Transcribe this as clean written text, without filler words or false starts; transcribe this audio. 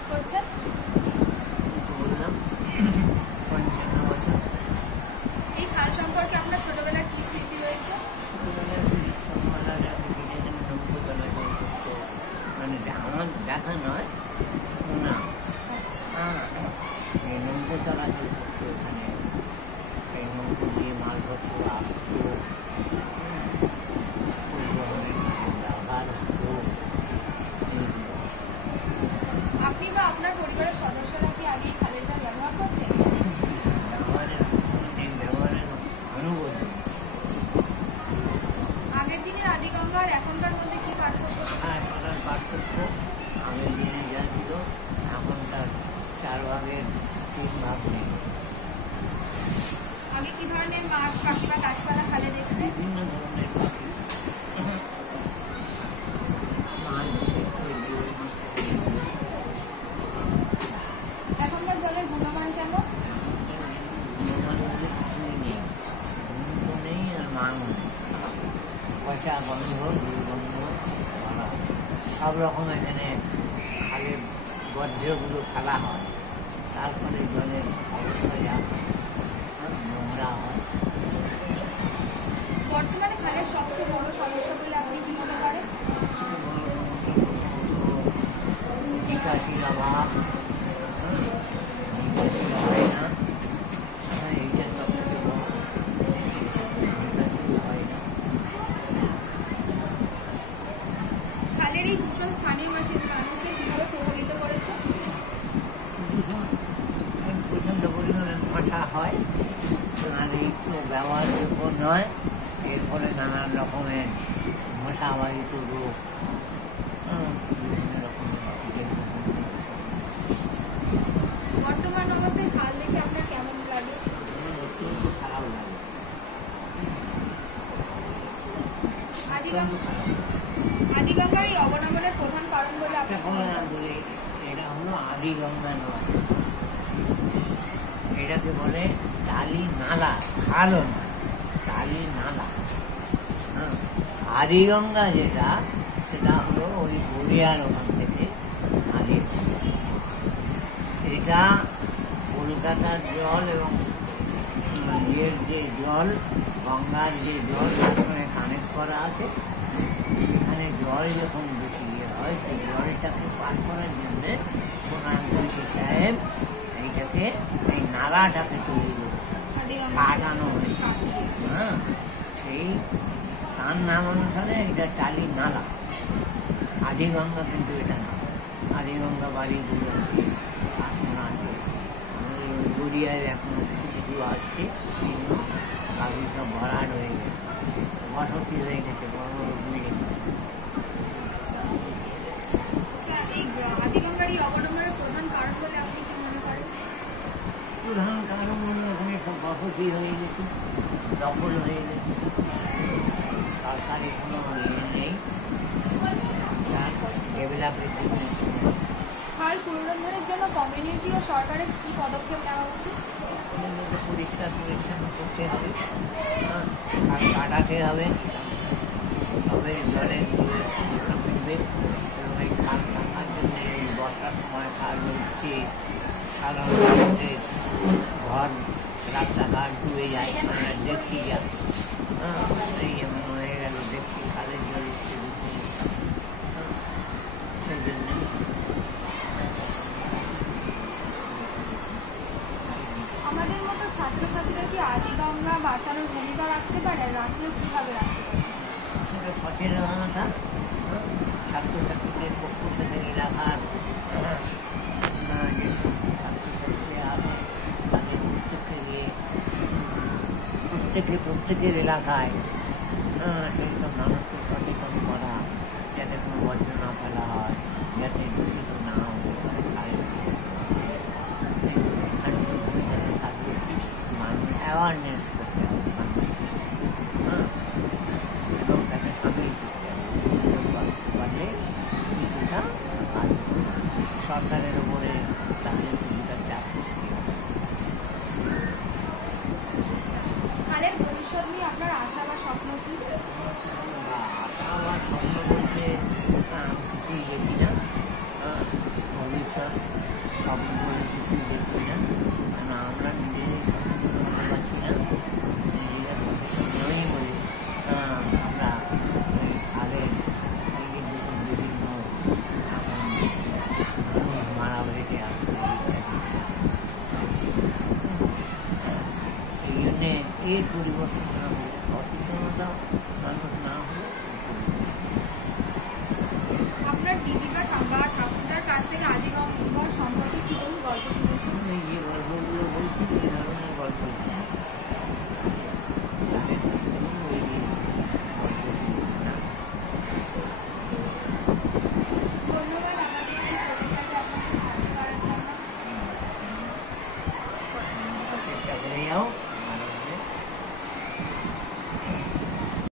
চাষ করছেন? বললাম 55 বছর। এই খাল সম্পর্কে আপনার ছোটবেলার কি স্মৃতি রয়েছে? ছোটবেলায় ছোটবেলায় আমি কিনেছেন নৌকোতলায় করতো, মানে আমার দেখা নয়, শোনা। এই নৌকো চলাচল করতো এখানে, এই নৌকো দিয়ে মালপত্র আসতো, ব্যবহার হতো। আপনি বা আপনার পরিবারের সদস্যরা কি আগে এই খালের জল ব্যবহার করতেন? ব্যবহারের অনুভূতি আগের দিনের আদিগঙ্গা আর এখনকার মধ্যে কি পার্থক্য? এখনকার পার্থক্য, আগের দিনে যা ছিল এখনকার 4 ভাগের 3 ভাগ নেই। আগে কি ধরনের মাছ, পাখি বা গাছপালা খালে দেখতে? বিভিন্ন ধরনের পাখি, মাছ দেখতে, এখনকার জলের গুণমান কেমন? গুণমান বলে কিছুই নেই, গুণ তো নেই আর মানও নেই। পচা গন্ধ, দুর্গন্ধ ভরা, সব রকম এখানে খালের বর্জ্যগুলো ফেলা হয়, তারপরে জলের অবস্থা যা হয়, নোংরা হয়। বর্তমানে খালের সবচেয়ে বড় সমস্যা বলে আপনি কি মনে করেন? নিকাশির অভাব, নিকাশি হয় না, এইটা সবথেকে বড়, নিকাশি হয় না। খালের এই দূষণ স্থানীয় মানুষদের কিভাবে প্রভাবিত করেছে? দূষণ প্রচণ্ড পরিমাণে মশা হয়, আর এই তো ব্যবহারযোগ্য নয়, এর ফলে নানান রকমের মশাবাহিত রোগ, বিভিন্ন রকমের বর্তমান অবস্থায় খাল দেখে আপনার কেমন লাগে? অত্যন্ত খারাপ লাগে। আদিগঙ্গার এই অবনমনের প্রধান কারণ বলে আপনি কি মনে করেন? বলে এটা হলো আদিগঙ্গা নয়, এটাকে বলে টালি নালা, খালও নয়, টালি নালা। আদিগঙ্গা যেটা, সেটা হলো ওই গড়িয়ার ওখান থেকে আদিগঙ্গা। এটা কলকাতার জল এবং ইয়ের যে জল, গঙ্গার যে জল তার সঙ্গে কানেক্ট করা আছে, সেখানে জল যখন বেশি হয়, সেই জলটাকে পাস করার জন্যে প্রধানমন্ত্রী সাহেব এইটাকে, এই নালাটাকে তৈরি করে কাটানো হয়েছে। সেই তার নাম অনুসারে এটা টালি নালা। আদিগঙ্গা কিন্তু এটা না, আদিগঙ্গা বাড়িগুলো আছে, শাসনা আছে, আমাদের ওই গড়িয়ায় এখনো কিছু কিছু আসছে, কিন্তু বাকি সব ভরাট হয়ে গেছে, বসতি হয়ে গেছে, বড় বড় বিল্ডিং। এই আদিগঙ্গার এই অবনমনের প্রধান কারণ বলে আপনি কি মনে করেন? প্রধান কারণ হলো ওখানে সব বসতি হয়ে গেছে, দখল হয়ে গেছে, সরকারি কোনো ইয়ে নেই, ডেভেলপের জন্য। খাল পুনরুদ্ধারের জন্য কমিউনিটি ও সরকারের কি পদক্ষেপ নেওয়া উচিত? পরিষ্কার পরিচ্ছন্ন করতে হবে, খাল কাটাতে হবে, তবে জলের সমস্যা মিটবে। এবং এই খাল কাটার জন্য এই বর্ষার সময় খাল উঠছে, সাধারণ মানুষের ঘর, রাস্তাঘাট ডুবে যায়, আমরা দেখছি যা, এই যেমন হয়ে গেল দেখছি খালের জল উঠছে, সেই জন্যে আমাদের মতো ছাত্রছাত্রীরা কি আদিগঙ্গা বাঁচানোর ভূমিকা রাখতে পারে? রাখলে কিভাবে রাখতে পারে? সেটা সচেতনতা ছাত্রছাত্রীদের পক্ষ থেকে এলাকার যে সমস্ত ছাত্রছাত্রীরা আছে তাদের প্রত্যেকের এলাকায় সেই সব মানুষকে সচেতন করা, যাতে কোনো বর্জ্য না ফেলা হয়, যাতে দূষিত না হতে পারে খালের থাকবে, মানুষ অ্যাওয়ারনেস করতে হবে মানুষকে, এবং তাকে সামিল করতে হবে, পারলে কিছুটা সরকারের উপরে তাদের কিছুটা চাপ সৃষ্টি হবে। খালের ভবিষ্যৎ নিয়ে আপনার আশা বা স্বপ্ন কি? আশা বা স্বপ্ন বলতে কিছুই দেখি না, ভবিষ্যৎ সব বলে কিছু দেখছি না, কারণ আমরা নিজেরাই সচেতন হতে পারছি না। নিজেরা সচেতন নই বলে আমরা ওই আগের দেশের বিভিন্ন মানুষ মারা বেড়ে আসছে এই জন্যে এর পরিবর্তন না হলে, সচেতনতা মানুষ না হলে আপনার দিদি বা ঠাকুরদার কাছ থেকে আদিগঙ্গা সম্পর্কে কি কোনো গল্প শুনেছেন? আমি যে গল্পগুলো বলছি এই ধরনের গল্প তাদের কাছ থেকেও ওই গল্প না। ধন্যবাদ আমাদের এই প্রজেক্টটাকে আপনাকে সাহায্য করার জন্য। চেষ্টা করে যাও।